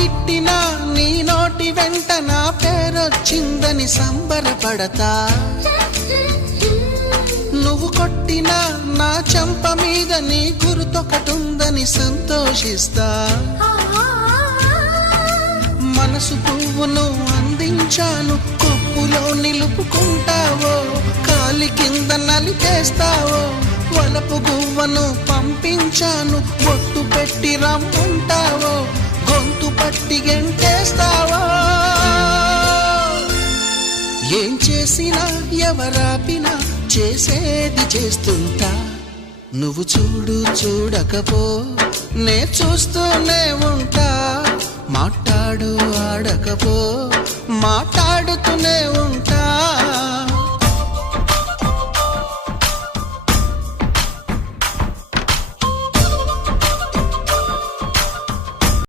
తిట్టినా నీ నోటి వెంట నా పేరొచ్చిందని సంబరపడతా. నువ్వు కొట్టినా నా చెంప మీద నీ గుర్తొకటుందని సంతోషిస్తా. మనసు పువ్వును అందించాను, కొప్పులో నిలుపుకుంటావో, కాలి కింద నలిపేస్తావో. వలపు గువ్వను పంపించాను, బొట్టు పెట్టి రమ్మంటావో, గొంతు పట్టి గెంటేస్తావో. ఏం చేసినా ఎవరాపినా చేసేది చేస్తుంటా. నువ్వు చూడు చూడకపో నే చూస్తూనే ఉంటా. మాట్లాడు ఆడకపో మాట